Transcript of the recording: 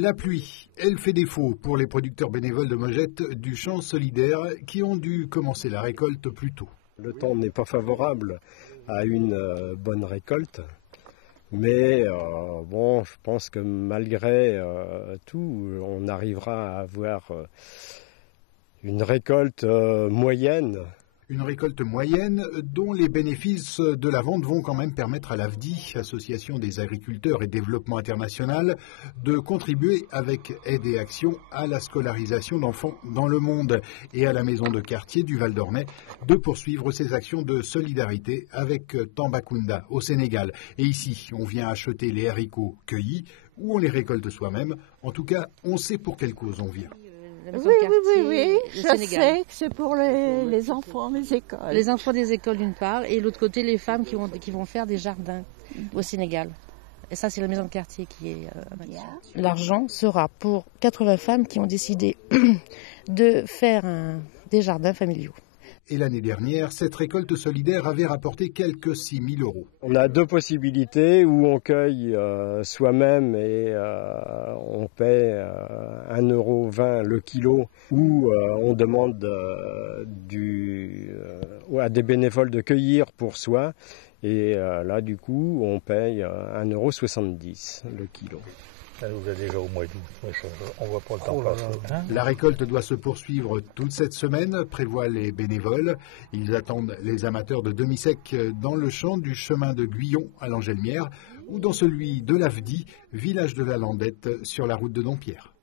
La pluie, elle fait défaut pour les producteurs bénévoles de mogettes du champ solidaire qui ont dû commencer la récolte plus tôt. Le temps n'est pas favorable à une bonne récolte, mais je pense que malgré tout, on arrivera à avoir une récolte moyenne. Une récolte moyenne dont les bénéfices de la vente vont quand même permettre à l'AFDI, Association des agriculteurs et développement international, de contribuer avec aide et action à la scolarisation d'enfants dans le monde et à la maison de quartier du Val d'Ornay de poursuivre ses actions de solidarité avec Tambacounda au Sénégal. Et ici, on vient acheter les haricots cueillis ou on les récolte soi-même. En tout cas, on sait pour quelle cause on vient. Oui, je sais que c'est pour les enfants des écoles. Les enfants des écoles d'une part, et l'autre côté les femmes qui vont faire des jardins au Sénégal. Et ça c'est la maison de quartier qui est L'argent sera pour 80 femmes qui ont décidé de faire des jardins familiaux. Et l'année dernière, cette récolte solidaire avait rapporté quelques 6 000 €. On a deux possibilités où on cueille soi-même et on paie 1,20 € le kilo, ou on demande à des bénévoles de cueillir pour soi. Et là, du coup, on paye 1,70 € le kilo. Vous êtes déjà au mois d'août, on voit pas le temps passer. La récolte doit se poursuivre toute cette semaine, prévoient les bénévoles. Ils attendent les amateurs de demi-sec dans le champ du chemin de Guyon à l'Angelmière ou dans celui de l'Avdi, village de la Landette sur la route de Dompierre.